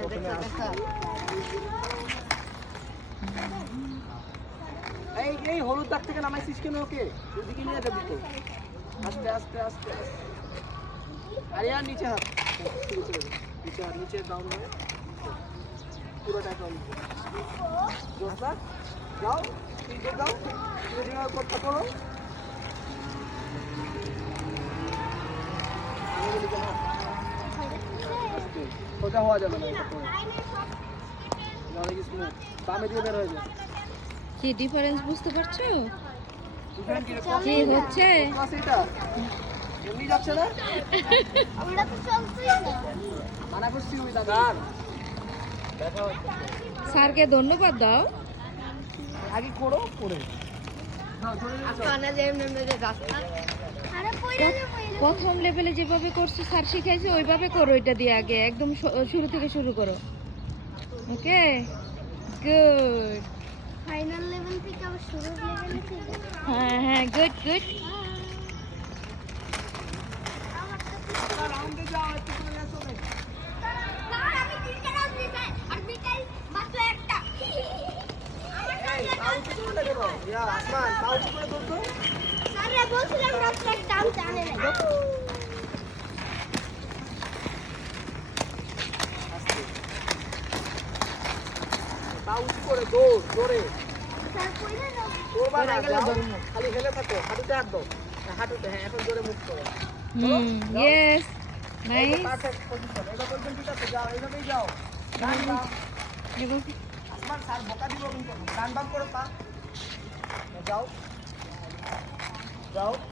প্রথমে আসো। এই হলুদ দাগ থেকে নামাইছিস কেন ওকে? ওদিকে নিয়ে যাবি তো। আস্তে আস্তে আস্তে আস্তে। আরে আর নিচে হাত। নিচে হাত, নিচে ডাউন হয়ে পুরোটা ডাউন। জোসা যাও, তিনটে যাও, ধীরে ধীরে করতে করো। সোজা হওয়া যাবে না, অনেক স্মুথ। বামে দিয়ে বের হয়ে যায়। কি ডিফারেন্স বুঝতে পারছো? কি হচ্ছে? এটা এমনি যাচ্ছে না, আমরা তো চলতেই না। মানা করছি ওই দাদার। স্যারকে ধন্যবাদ দাও। আগে করো, করে আরে পয়রা যাবো এই প্রথম লেভেলে যেভাবে করছো স্যার শিখাইছে ওইভাবে করো, এটা দিয়ে আগে একদম শুরু থেকে শুরু করো। ওকে, গুড। ফাইনাল লেভেল থেকে আবার শুরু লেভেলে থেকে। হ্যাঁ হ্যাঁ, গুড গুড। রাউন্ডে যাও, একটু করে এসো রে। স্যার আমি তিনটা রাউন্ড দিতে আর বিকাল মাত্র একটা। এই পাউ উঁচু করে দেখো, ইয়া আসমান পাউ উঁচু করে ধরতো। স্যার বলছিলাম মাত্র একটা আমি জানি না। আস্তে পাউ উঁচু করে দৌড়, জোরে স্যার পয়রা যাবো। করবা না, যাও, খালি হেলে থাকো, হাঁটুতে হাত দাও। হ্যাঁ, হাঁটুতে, হ্যাঁ এখন জোরে মুভ করো। Yes, nice. পারফেক্ট পজিশন, এটা পর্যন্ত ঠিক আছে, যাও এইভাবেই যাও। ডান বাম, আসমান স্যার বোকা দিব কিন্তু। ডান বাম করো পা, যাও যাও।